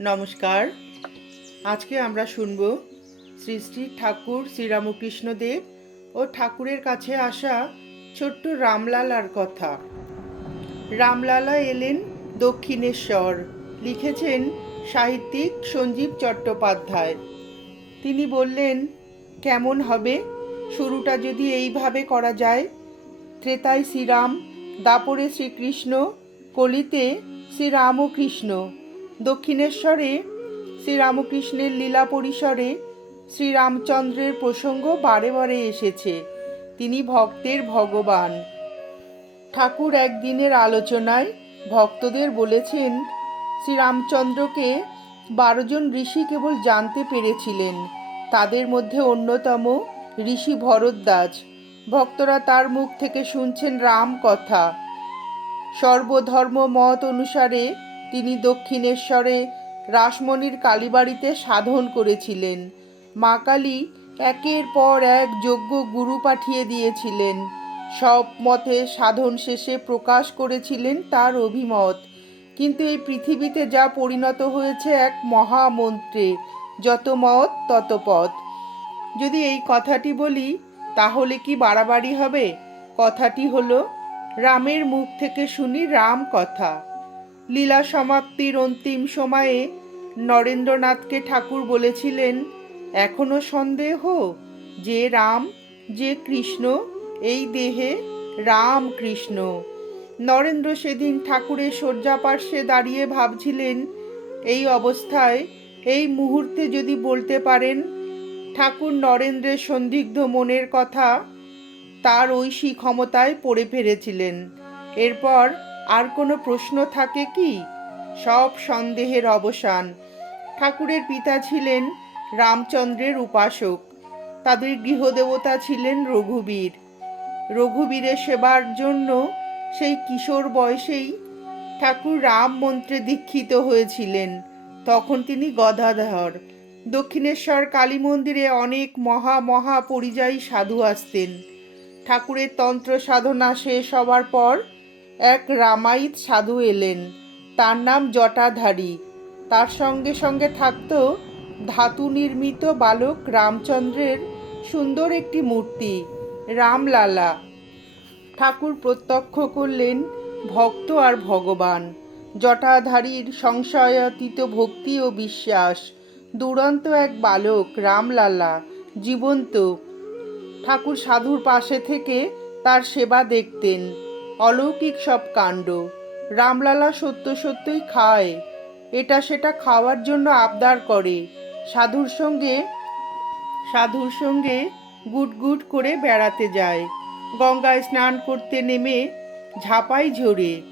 নমস্কার। আজকে আমরা শুনব শ্রী শ্রী ঠাকুর শ্রীরামকৃষ্ণদেব ও ঠাকুরের কাছে আসা ছোট্ট রামলালার কথা। রামলালা এলেন দক্ষিণেশ্বর, লিখেছেন সাহিত্যিক সঞ্জীব চট্টোপাধ্যায়। তিনি বললেন, কেমন হবে? শুরুটা যদি এইভাবে করা যায়। ত্রেতায় শ্রীরাম, দাপরে শ্রীকৃষ্ণ, কলিতে শ্রীরামকৃষ্ণ। দক্ষিণেশ্বরে, শ্রীরামকৃষ্ণের লীলা পরিসরে শ্রীরামচন্দ্রের প্রসঙ্গ বারে বারে এসেছে। তিনি ভক্তের ভগবান। ঠাকুর একদিনের আলোচনায় ভক্তদের বলেছেন, শ্রীরামচন্দ্রকে বারো জন ঋষি কেবল জানতে পেরেছিলেন। তাদের মধ্যে অন্যতম ঋষি ভরদ্বাজ। ভক্তরা তার মুখ থেকে শুনছেন রাম কথা। সর্বধর্ম মত অনুসারে তিনি দক্ষিণেশ্বরে রাসমণির কালীবাড়িতে সাধন করেছিলেন। মা কালী একের পর এক যোগ্য গুরু পাঠিয়ে দিয়েছিলেন। সব মতে সাধন শেষে প্রকাশ করেছিলেন তার অভিমত। কিন্তু এই পৃথিবীতে যা পরিণত হয়েছে এক মহামন্ত্রে, যত মত তত পথ। যদি এই কথাটি বলি, তাহলে কি বাড়াবাড়ি হবে? কথাটি হলো, রামের মুখ থেকে শুনি রাম কথা। লীলা সমাপ্তির অন্তিম সময়ে নরেন্দ্রনাথকে ঠাকুর বলেছিলেন, এখনও সন্দেহ যে রাম, যে কৃষ্ণ, এই দেহে রাম কৃষ্ণ। নরেন্দ্র সেদিন ঠাকুরের শয্যাপার্শ্বে দাঁড়িয়ে ভাবছিলেন, এই অবস্থায়, এই মুহূর্তে যদি বলতে পারেন, ঠাকুর নরেন্দ্রের সন্দিগ্ধ মনের কথা তার ঐশী ক্ষমতায় পড়ে ফেলেছিলেন। এরপর আর কোনো প্রশ্ন থাকে কি? সব সন্দেহের অবসান। ঠাকুরের পিতা ছিলেন রামচন্দ্রের উপাসক। তাদের গৃহদেবতা ছিলেন রঘুবীর। রঘুবীরের সেবার জন্য সেই কিশোর বয়সেই ঠাকুর রাম মন্ত্রে দীক্ষিত হয়েছিলেন। তখন তিনি গদাধর। দক্ষিণেশ্বর কালী মন্দিরে অনেক মহা মহা পরিযায়ী সাধু আসতেন। ঠাকুরের তন্ত্র সাধনা শেষ হবার পর এক রামায়িত সাধু এলেন। তার নাম জটাধারী। তার সঙ্গে সঙ্গে থাকত ধাতু নির্মিত বালক রামচন্দ্রের সুন্দর একটি মূর্তি, রামলালা। ঠাকুর প্রত্যক্ষ করলেন, ভক্ত আর ভগবান, জটাধারীর সংশয়াতীত ভক্তি ও বিশ্বাস, দুরন্ত এক বালক, রামলালা, জীবন্ত। ঠাকুর সাধুর পাশে থেকে তার সেবা দেখতেন। অলৌকিক সব কাণ্ড। রামলালা সত্য সত্যই খায়। এটা সেটা খাওয়ার জন্য আবদার করে। সাধুর সঙ্গে সাধুর সঙ্গে গুট গুট করে বেড়াতে যায়। গঙ্গায় স্নান করতে নেমে ঝাপাই ঝরে।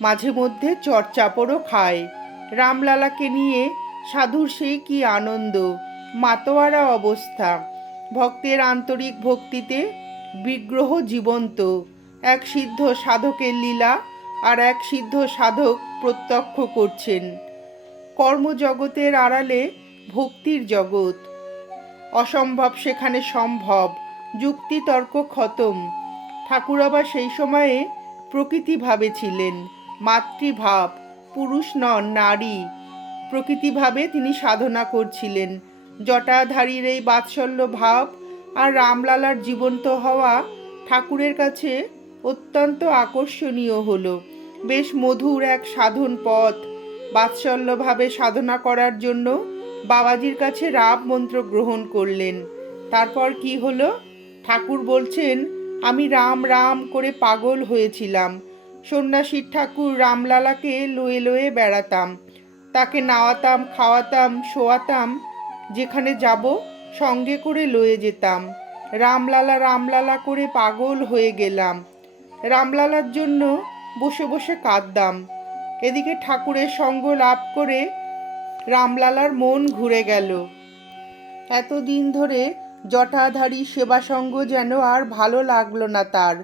মাঝে মধ্যে চটচাপড়ও খায়। রামলালাকে নিয়ে সাধুর সেই কি আনন্দ, মাতোয়ারা অবস্থা। ভক্তের আন্তরিক ভক্তিতে বিগ্রহ জীবন্ত। এক সিদ্ধ সাধকের লীলা আর এক সিদ্ধ সাধক প্রত্যক্ষ করছেন। কর্মজগতের আড়ালে ভক্তির জগৎ। অসম্ভব সেখানে সম্ভব, যুক্তিতর্ক খতম। ঠাকুর আবার সেই সময়ে প্রকৃতিভাবে ছিলেন, মাতৃভাব, পুরুষ নন, নারী। প্রকৃতিভাবে তিনি সাধনা করছিলেন। জটাধারীর এই বাৎসল্য ভাব আর রামলালার জীবন্ত হওয়া ঠাকুরের কাছে অত্যন্ত আকর্ষণীয় হলো। বেশ মধুর এক সাধন পথ। বাৎসল্যভাবে সাধনা করার জন্য বাবাজির কাছে রাব মন্ত্র গ্রহণ করলেন। তারপর কি হলো? ঠাকুর বলছেন, আমি রাম রাম করে পাগল হয়েছিলাম। সন্ন্যাসীর ঠাকুর রামলালাকে লয়ে লয়ে বেড়াতাম। তাকে নাওয়াতাম, খাওয়াতাম, শোয়াতাম, যেখানে যাব সঙ্গে করে লয়ে যেতাম। রামলালা রামলালা করে পাগল হয়ে গেলাম। রামলালার জন্য বসে বসে কাঁদতাম এদিকে ঠাকুরের সঙ্গ লাভ করে রামলালার মন ঘুরে গেল। এতদিন ধরে জটাধারী সেবা সঙ্গ যেন আর ভালো লাগল না তার।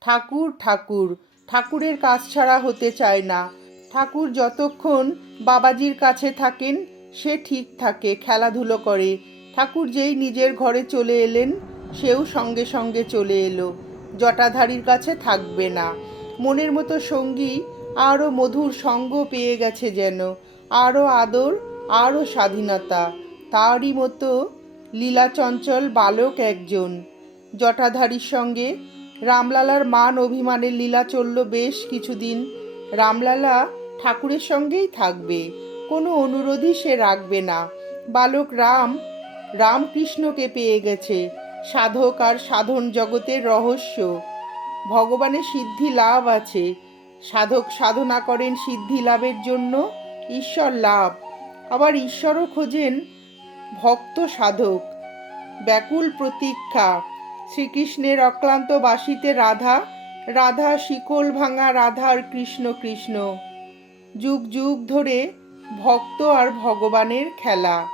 ঠাকুর ঠাকুর, ঠাকুরের কাজ ছাড়া হতে চায় না। ঠাকুর যতক্ষণ বাবাজির কাছে থাকেন, সে ঠিক থাকে, খেলাধুলো করে। ঠাকুর যেই নিজের ঘরে চলে এলেন, সেও সঙ্গে সঙ্গে চলে এলো। জটাধারীর কাছে থাকবে না। মনের মতো সঙ্গী আরও মধুর সঙ্গ পেয়ে গেছে যেন, আরও আদর, আরও স্বাধীনতা। তারই মতো লীলাচঞ্চল বালক একজন। জটাধারীর সঙ্গে রামলালার মান অভিমানের লীলা চলল বেশ কিছুদিন। রামলালা ঠাকুরের সঙ্গেই থাকবে, কোনো অনুরোধই সে রাখবে না। বালক রাম, রামকৃষ্ণকে পেয়ে গেছে। সাধক আর সাধন জগতের রহস্য। ভগবানের সিদ্ধি লাভ আছে। সাধক সাধনা করেন সিদ্ধি লাভের জন্য, ঈশ্বর লাভ। আবার ঈশ্বরও খোঁজেন ভক্ত সাধক। ব্যাকুল প্রতীক্ষা। শ্রীকৃষ্ণের অক্লান্ত বাসিতে রাধা রাধা শিকল ভাঙা রাধার কৃষ্ণ কৃষ্ণ। যুগ যুগ ধরে ভক্ত আর ভগবানের খেলা।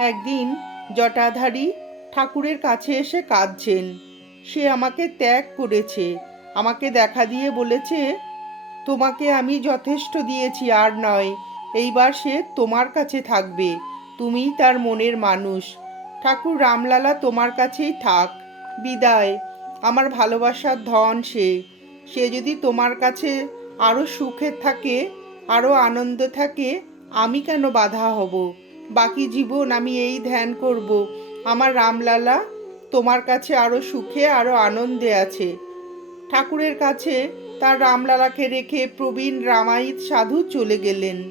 একদিন জটাধারী ঠাকুরের কাছে এসে কাঁদছেন। সে আমাকে ত্যাগ করেছে, আমাকে দেখা দিয়ে বলেছে, তোমাকে আমি যথেষ্ট দিয়েছি, আর নয়, এইবার সে তোমার কাছে থাকবে, তুমিই তার মনের মানুষ। ঠাকুর রামলালা তোমার কাছেই থাক, বিদায়। আমার ভালোবাসার ধন সে সে যদি তোমার কাছে আরও সুখে থাকে আরও আনন্দ থাকে, আমি কেন বাধা হব? বাকি জীবন আমি এই ধ্যান করব আমার রামলালা, তোমার কাছে আরও সুখে আরও আনন্দে আছে। ঠাকুরের কাছে তার রামলালাকে রেখে প্রবীণ রামায়িত সাধু চলে গেলেন।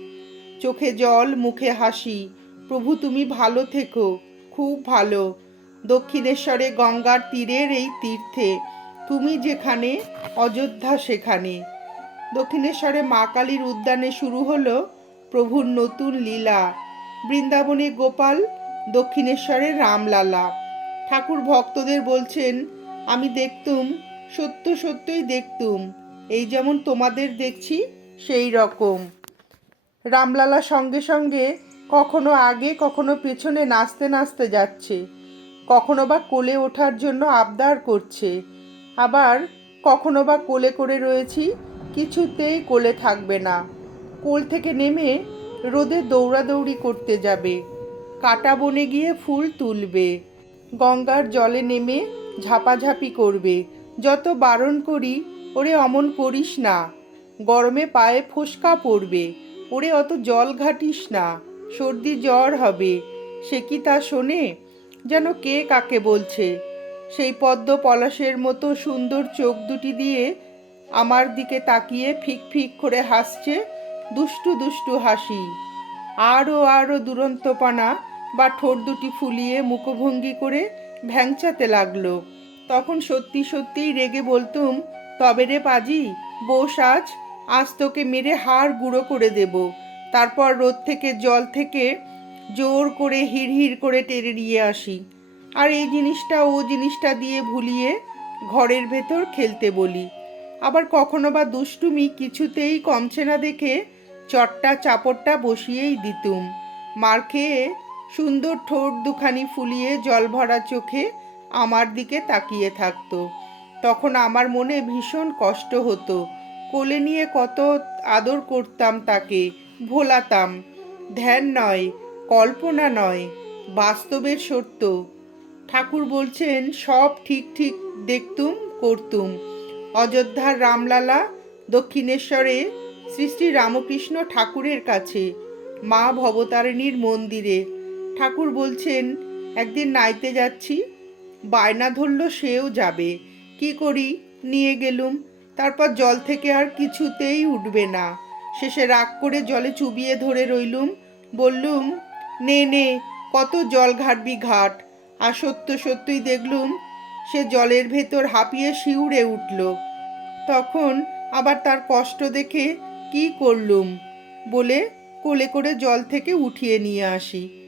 চোখে জল, মুখে হাসি। প্রভু, তুমি ভালো থেকো, খুব ভালো। দক্ষিণেশ্বরে গঙ্গার তীরের এই তীর্থে, তুমি যেখানে, অযোধ্যা সেখানে। দক্ষিণেশ্বরে মা কালীর উদ্যানে শুরু হলো প্রভুর নতুন লীলা। বৃন্দাবনে গোপাল দক্ষিণেশ্বরে রামলালা। ঠাকুর ভক্তদের বলছেন, আমি দেখতুম, সত্য সত্যই দেখতুম। এই যেমন তোমাদের দেখছি, সেই রকম। রামলালা সঙ্গে সঙ্গে কখনো আগে, কখনো পেছনে নাচতে নাচতে যাচ্ছে। কখনো বা কোলে ওঠার জন্য আবদার করছে। আবার কখনো বা কোলে করে রয়েছি, কিছুতেই কোলে থাকবে না। কোল থেকে নেমে রোদে দৌড়াদৌড়ি করতে যাবে। কাটা বনে গিয়ে ফুল তুলবে। গঙ্গার জলে নেমে ঝাপাঝাপি করবে। যত বারণ করি, ওরে অমন করিস না। গরমে পায়ে ফোসকা পড়বে। ওরে অত জল ঘাটিস না। সর্দি জ্বর হবে। সে কি তা শোনে? যেন কে কাকে বলছে? সেই পদ্ম পলাশের মতো সুন্দর চোখ দুটি দিয়ে আমার দিকে তাকিয়ে ফিক ফিক করে হাসছে দুষ্টু দুষ্টু হাসি। আরও আরও দুরন্তপনা বা ঠোঁট দুটি ফুলিয়ে মুখভঙ্গি করে ভ্যাংচাতে লাগল। তখন সত্যি সত্যিই রেগে বলতুম, তবে রে পাজি, বোস আজ আজ তোকে মেরে হাড় গুঁড়ো করে দেব। তারপর রোদ থেকে, জল থেকে জোর করে হিড় হিড় করে টেনে নিয়ে আসি। আর এই জিনিসটা, ও জিনিসটা দিয়ে ভুলিয়ে ঘরের ভেতর খেলতে বলি। আবার কখনো বা দুষ্টুমি কিছুতেই কমছে না দেখে চটটা চাপড়টা বসিয়েই দিতুম। মার খেয়ে সুন্দর ঠোঁট দুখানি ফুলিয়ে জল ভরা চোখে আমার দিকে তাকিয়ে থাকতো। তখন আমার মনে ভীষণ কষ্ট হতো। কোলে নিয়ে কত আদর করতাম তাকে, ভোলাতাম। ধ্যান নয়, কল্পনা নয়, বাস্তবের সত্য। ঠাকুর বলছেন, সব ঠিক ঠিক দেখতুম, করতুম। অযোধ্যার রামলালা, দক্ষিণেশ্বরে শ্রী শ্রী রামকৃষ্ণ ঠাকুরের কাছে, মা ভবতারিণীর মন্দিরে ঠাকুর বলছেন, একদিন নাইতে যাচ্ছি, বায়না ধরল সেও যাবে। কি করি? নিয়ে গেলুম। তারপর জল থেকে আর কিছুতেই উঠবে না। শেষে রাগ করে জলে চুবিয়ে ধরে রইলুম। বললুম, নে নে, কত জল ঘাটবি ঘাট। আর সত্য সত্যই দেখলুম, সে জলের ভেতর হাঁপিয়ে শিউরে উঠল। তখন আবার তার কষ্ট দেখে কি করলুম? বলে কোলে করে জল থেকে উঠিয়ে নিয়ে আসি।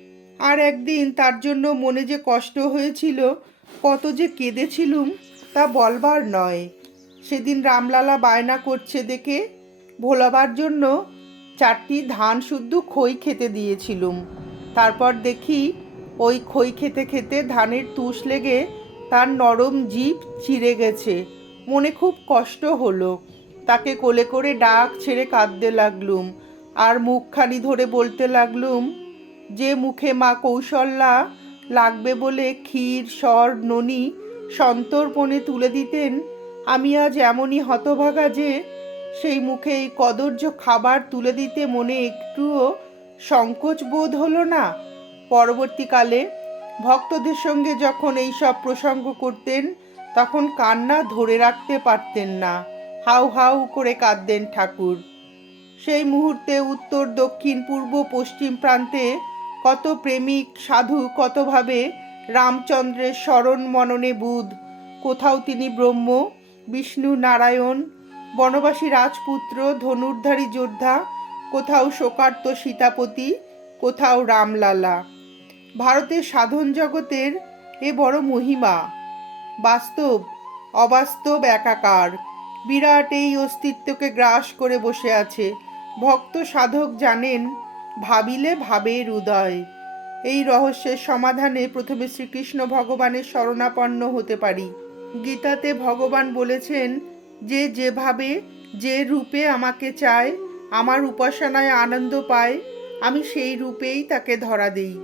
আর একদিন তার জন্য মনে যে কষ্ট হয়েছিল, কত যে কেঁদেছিলুম তা বলবার নয়। সেদিন রামলালা বায়না করছে দেখে ভোলাবার জন্য চারটি ধান শুদ্ধ খই খেতে দিয়েছিলুম। তারপর দেখি ওই খই খেতে খেতে ধানের তুষ লেগে তার নরম জিভ চিড়ে গেছে। মনে খুব কষ্ট হলো। তাকে কোলে করে ডাক ছেড়ে কাঁদতে লাগলুম। আর মুখখানি ধরে বলতে লাগলুম যে মুখে মা কৌশল্যা লাগবে বলে ক্ষীর সর ননি সন্তর্পণে তুলে দিতেন, আমি আজ এমনই হতভাগা যে সেই মুখে এই কদর্য খাবার তুলে দিতে মনে একটুও সংকোচ বোধ হলো না। পরবর্তীকালে ভক্তদের সঙ্গে যখন এই সব প্রসঙ্গ করতেন, তখন কান্না ধরে রাখতে পারতেন না। হাউ হাউ করে কাঁদতেন ঠাকুর। সেই মুহূর্তে উত্তর, দক্ষিণ, পূর্ব, পশ্চিম প্রান্তে কত প্রেমিক সাধু, কতভাবে রামচন্দ্রের স্মরণ মননে বুধ। কোথাও তিনি ব্রহ্ম, বিষ্ণু, নারায়ণ, বনবাসী রাজপুত্র, ধনুর্ধারী যোদ্ধা, কোথাও শোকার্ত সীতাপতি, কোথাও রামলালা। ভারতের সাধন জগতের এ বড় মহিমা। বাস্তব, অবাস্তব, একাকার। বিরাট এই অস্তিত্বকে গ্রাস করে বসে আছে। ভক্ত সাধক জানেন ভাবিলে ভাবের উদয়। এই রহস্যের সমাধানে প্রথমে শ্রীকৃষ্ণ ভগবানের শরণাপন্ন হতে পারি। গীতাতে ভগবান বলেছেন, যে যেভাবে, যে রূপে আমাকে চায়, আমার উপাসনায় আনন্দ পায়, আমি সেই রূপেই তাকে ধরা দিই।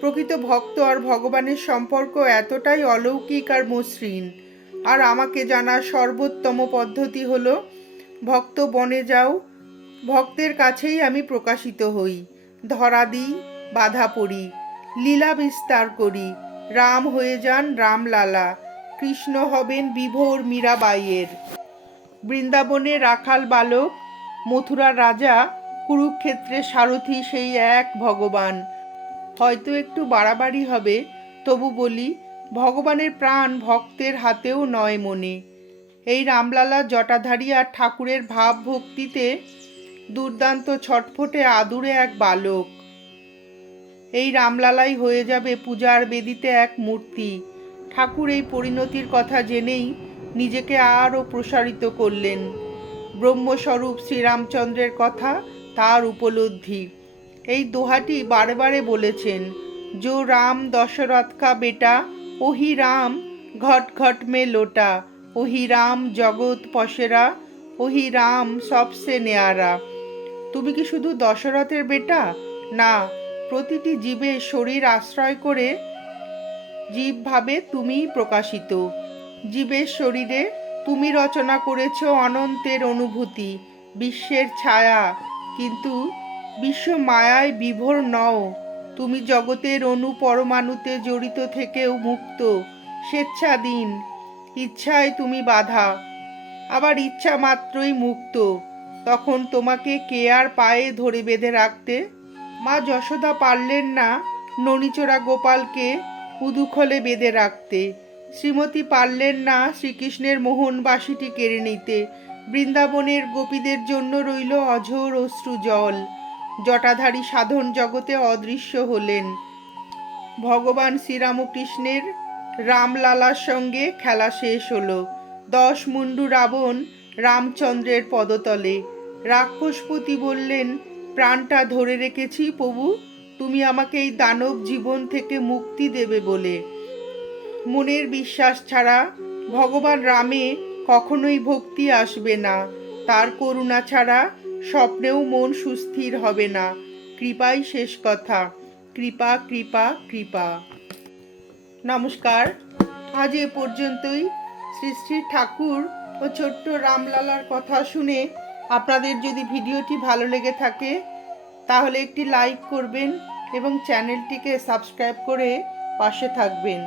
প্রকৃত ভক্ত আর ভগবানের সম্পর্ক এতটাই অলৌকিক আর মসৃণ। আর আমাকে জানার সর্বোত্তম পদ্ধতি হলো, ভক্ত বনে যাও, ভক্তের কাছেই আমি প্রকাশিত হই। ধরা দিই, বাধা পড়ি। লীলা বিস্তার করি, রাম হয়ে যান রামলালা, কৃষ্ণ হবেন বিভোর মীরাবাইয়ের। বৃন্দাবনে রাখাল বালক, মথুরার রাজা কুরুক্ষেত্রের সারথি সেই এক ভগবান। হয়তো একটু বাড়াবাড়ি হবে, তবু বলি, ভগবানের প্রাণ ভক্তের হাতেও নয় মনে। এই রামলালা জটাধারী আর ঠাকুরের ভাব ভক্তিতে দুর্দান্ত ছটফটে আদুরে এক বালক। এই রামলালাই হয়ে যাবে পূজার বেদিতে এক মূর্তি। ঠাকুর এই পরিণতির কথা জেনেই নিজেকে আরও প্রসারিত করলেন। ব্রহ্মস্বরূপ শ্রীরামচন্দ্রের কথা তার উপলব্ধি। এই দোহাটি বারে বারে বলেছেন জো রাম দশরথকা বেটা, ওহি রাম ঘট ঘট মে লোটা, ওহি রাম জগৎ পশেরা, ওহি রাম সবসে নেয়ারা। তুমি কি শুধু দশরথের বেটা? না, প্রতিটি জীবের শরীর আশ্রয় করে জীবভাবে তুমিই প্রকাশিত। জীবের শরীরে তুমি রচনা করেছ অনন্তের অনুভূতি, বিশ্বের ছায়া। কিন্তু বিশ্ব মায়ায় বিভোর নও। তুমি জগতের অণু পরমাণুতে জড়িত থেকেও মুক্ত, স্বেচ্ছাধীন। ইচ্ছায় তুমি বাধা, আবার ইচ্ছা মাত্রই মুক্ত। তখন তোমাকে কে আর পায়ে ধরে বেঁধে রাখতে? মা যশোদা পারলেন না ননিচোরা গোপালকে উদুখলে বেঁধে রাখতে। শ্রীমতী পারলেন না শ্রীকৃষ্ণের মোহন বাসিটি কেড়ে নিতে। বৃন্দাবনের গোপীদের জন্য রইল অঝোর অশ্রু জল। জটাধারী সাধন জগতে অদৃশ্য হলেন। ভগবান শ্রীরামকৃষ্ণের রামলালার সঙ্গে খেলা শেষ হলো। দশ মুন্ডু রাবণ রামচন্দ্রের পদতলে। রাক্ষসপতি বললেন, প্রাণটা ধরে রেখেছি প্রভু, তুমি আমাকে এই দানব জীবন থেকে মুক্তি দেবে বলে। মনের বিশ্বাস ছাড়া ভগবান রামে কখনোই ভক্তি আসবে না। তার করুণা ছাড়া স্বপ্নেও মন সুস্থির হবে না। কৃপাই শেষ কথা। কৃপা কৃপা কৃপা। নমস্কার। আজ এ পর্যন্তই। শ্রী শ্রী ঠাকুর ও ছোট্ট রামলালার কথা শুনে আপনাদের যদি ভিডিওটি ভালো লেগে থাকে, তাহলে একটি লাইক করবেন এবং চ্যানেলটিকে সাবস্ক্রাইব করে পাশে থাকবেন।